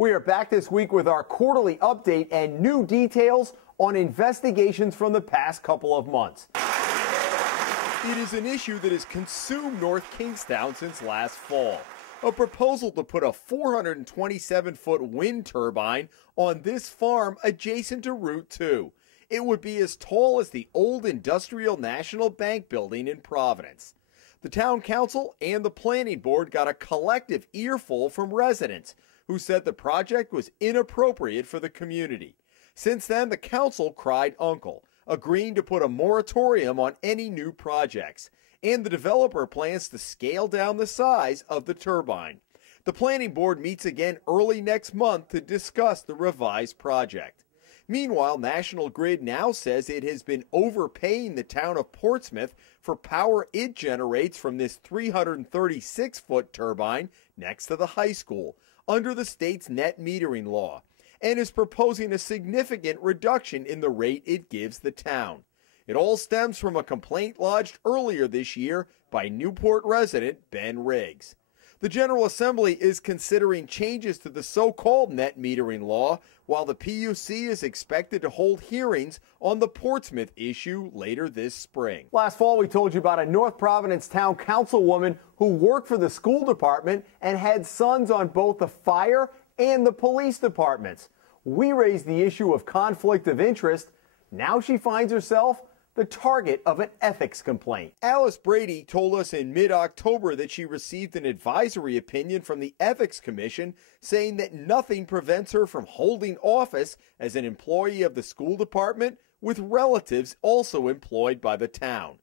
We are back this week with our quarterly update and new details on investigations from the past couple of months. It is an issue that has consumed North Kingstown since last fall. A proposal to put a 427-foot wind turbine on this farm adjacent to Route 2. It would be as tall as the old Industrial National Bank building in Providence. The town council and the planning board got a collective earful from residents who said the project was inappropriate for the community. Since then, the council cried uncle, agreeing to put a moratorium on any new projects, and the developer plans to scale down the size of the turbine. The planning board meets again early next month to discuss the revised project. Meanwhile, National Grid now says it has been overpaying the town of Portsmouth for power it generates from this 336-foot turbine next to the high school under the state's net metering law, and is proposing a significant reduction in the rate it gives the town. It all stems from a complaint lodged earlier this year by Newport resident Ben Riggs. The General Assembly is considering changes to the so-called net metering law, while the PUC is expected to hold hearings on the Portsmouth issue later this spring. Last fall, we told you about a North Providence town councilwoman who worked for the school department and had sons on both the fire and the police departments. We raised the issue of conflict of interest. Now she finds herself the target of an ethics complaint. Alice Brady told us in mid-October that she received an advisory opinion from the Ethics Commission saying that nothing prevents her from holding office as an employee of the school department with relatives also employed by the town.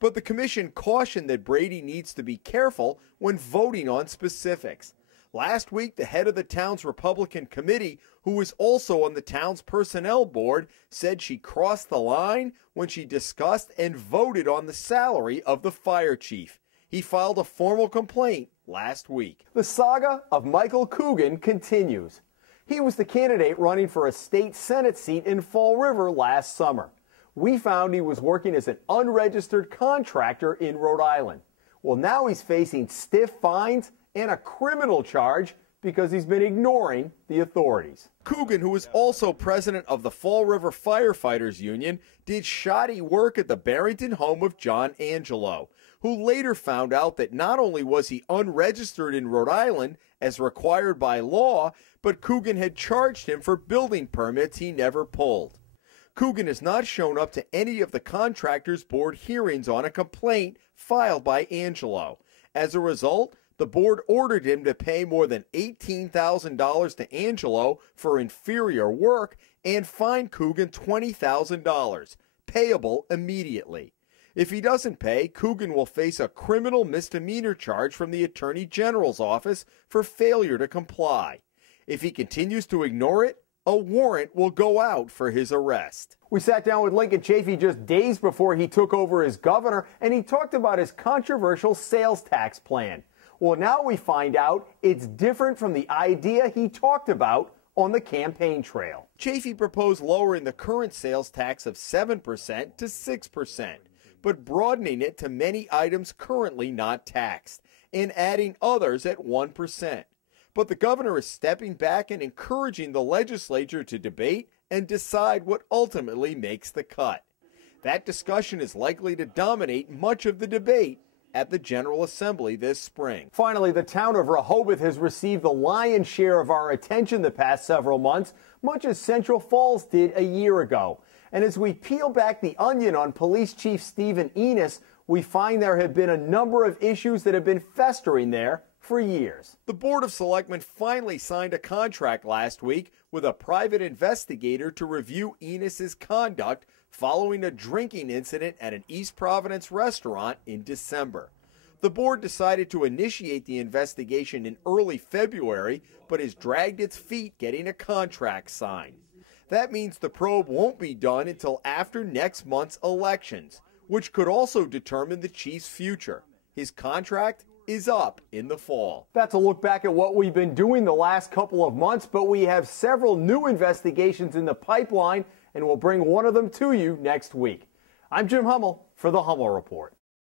But the commission cautioned that Brady needs to be careful when voting on specifics. Last week, the head of the town's Republican committee, who is also on the town's personnel board, said she crossed the line when she discussed and voted on the salary of the fire chief. He filed a formal complaint last week. The saga of Michael Coogan continues. He was the candidate running for a state Senate seat in Fall River last summer. We found he was working as an unregistered contractor in Rhode Island. Well, now he's facing stiff fines and a criminal charge because he's been ignoring the authorities. Coogan, who is also president of the Fall River Firefighters Union, did shoddy work at the Barrington home of John Angelo, who later found out that not only was he unregistered in Rhode Island as required by law, but Coogan had charged him for building permits he never pulled. Coogan has not shown up to any of the contractors' board hearings on a complaint filed by Angelo. As a result, the board ordered him to pay more than $18,000 to Angelo for inferior work and fined Coogan $20,000, payable immediately. If he doesn't pay, Coogan will face a criminal misdemeanor charge from the Attorney General's office for failure to comply. If he continues to ignore it, a warrant will go out for his arrest. We sat down with Lincoln Chafee just days before he took over as governor, and he talked about his controversial sales tax plan. Well, now we find out it's different from the idea he talked about on the campaign trail. Chafee proposed lowering the current sales tax of 7% to 6%, but broadening it to many items currently not taxed, and adding others at 1%. But the governor is stepping back and encouraging the legislature to debate and decide what ultimately makes the cut. That discussion is likely to dominate much of the debate at the General Assembly this spring. Finally, the town of Rehoboth has received the lion's share of our attention the past several months, much as Central Falls did a year ago. And as we peel back the onion on Police Chief Stephen Enos, we find there have been a number of issues that have been festering there for years. The Board of Selectmen finally signed a contract last week with a private investigator to review Enos's conduct following a drinking incident at an East Providence restaurant in December. The board decided to initiate the investigation in early February, but has dragged its feet getting a contract signed. That means the probe won't be done until after next month's elections, which could also determine the chief's future. His contract is up in the fall. That's a look back at what we've been doing the last couple of months, but we have several new investigations in the pipeline, and we'll bring one of them to you next week. I'm Jim Hummel for the Hummel Report.